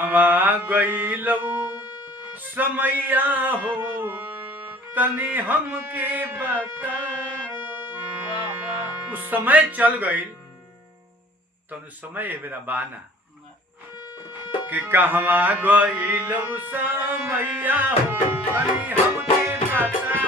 कहवा गईलू समैया हो तनी हमके बता। उस समय चल गई तनु समय बेरा बाना कि कहवा गईलू समैया हो तनी हमके बता।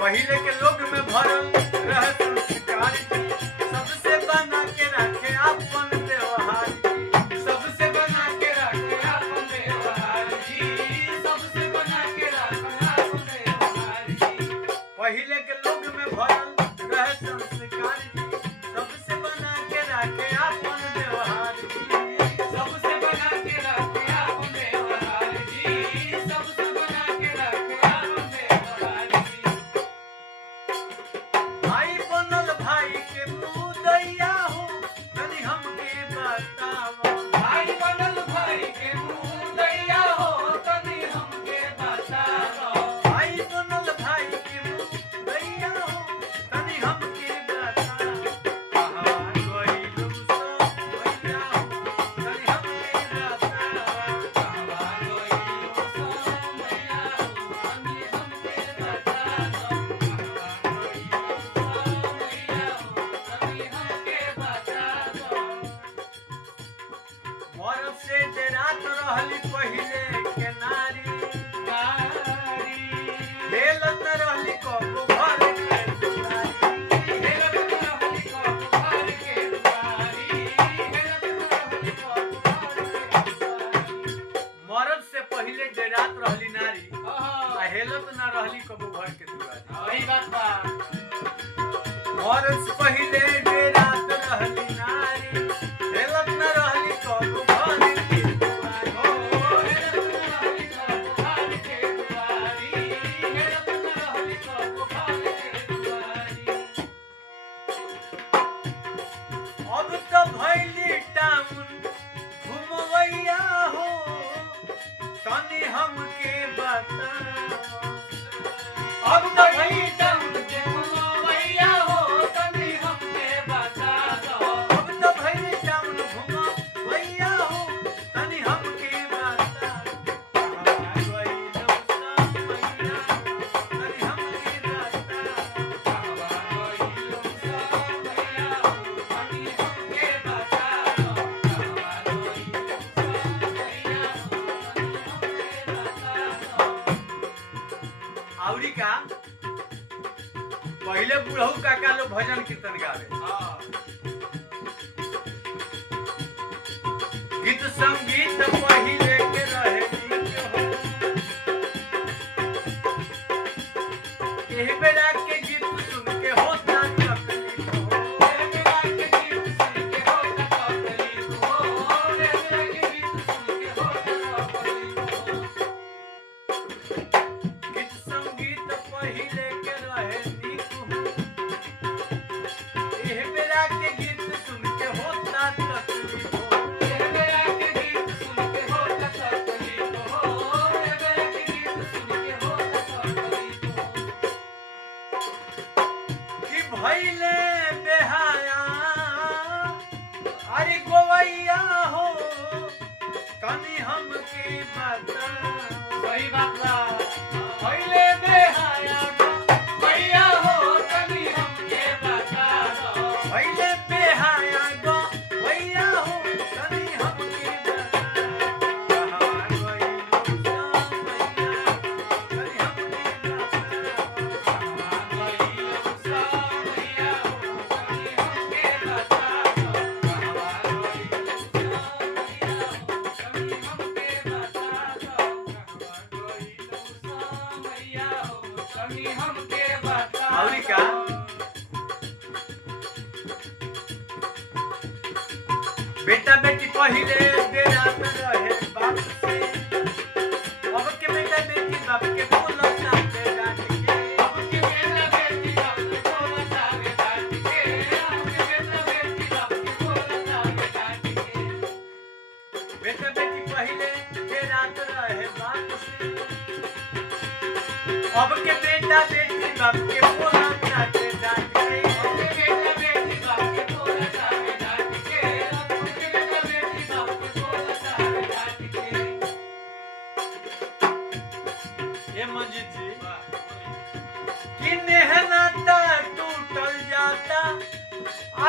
पहिले के लोग में भरल रह संस्कार, सबसे बना के रखे अपन व्यवहार, सबसे बना के रखे अपन व्यवहार जी, सबसे बना के रखे अपन व्यवहार जी। पहिले के लोग में भरल रह संस्कार, सबसे बना के रखे अपन व्यवहार जी, सबसे बना के रखे अपन व्यवहार जी, सबसे बना के रखे अपन व्यवहार जी। भाई बनल भाई के मुदैया हो तनी हमके बतावा। भाई बनल भाई के मुदैया हो तनी हमके बतावा। भाई बनल भाई के मुदैया हो तनी हमके बतावा। कहवा गईलू समैया हो तनी हमके बतावा। कहवा गईलू समैया हो तनी हमके बतावा। मरद से डेरात रहली पहिले के नारी, हेलत रहली कबो घर के दुआरी, हेलत रहली कबो घर के दुआरी, हेलत रहली कबो घर के दुआरी। मरद से पहिले डेरात रहली नारी आ हेलत न रहली कबो घर के दुआरी। वही बात बा। मरद से पहिले डेरात रहली नारी, हेलत न रहली कबो घर के दुआरी, हेलत न रहली कबो घर के दुआरी, हेलत न रहली कबो घर के दुआरी। अब तो भैली टाउन घुमवैया हो तनी हमके बता। अब तो भैली टाउन घुमवैया हो तनी हमके बता। अब तो भैली टाउन घुमवैया हो तनी हमके बता। कहवा गईलू समैया हो तनी हमके बता। कहवा गईलू समैया हो तनी हमके बता। कहवा गईलू समैया हो तनी हमके बता। औरी का पहिले बुढ़ऊ काका लोग भजन कीर्तन गावे, गीत संगीत पहिले के रहे नीक हो। एह बेरा के गीत सुन के होता तकलीफ हो, एह बेरा के गीत सुन के होता तकलीफ हो, एह बेरा के गीत सुन के होता तकलीफ हो। गीत संगीत पहिले के रहे नीक हो, एह बेरा के गीत सुन के होता तकलीफ हो, एह बेरा के गीत सुन के होता तकलीफ हो, एह बेरा के गीत सुन के होता तकलीफ हो। कि भइले बेहाया अरे गोवैया हो तनी हमके बता। सही बात बा। भइले बेहाया गोवैया हो तनी हमके बता। भइले बेहाया गोवैया हो तनी हमके अभी का बेटा बेटी पहिले बेरा में रहे बाप से अब के बेटा बेटी बाप के बोलो ना पे डांट के अब के बेटा बेटी बाप के बोलो ना पे डांट के अब के बेटा बेटी बाप के बोलो ना पे डांट के बेटा बेटी पहिले बेरा में रहे बाप से अब के बेटा बेटी बाप के बोलो ना पे डांट के मंजीत जी कि नेहनाता टूटल जाता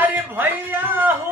अरे भैया हो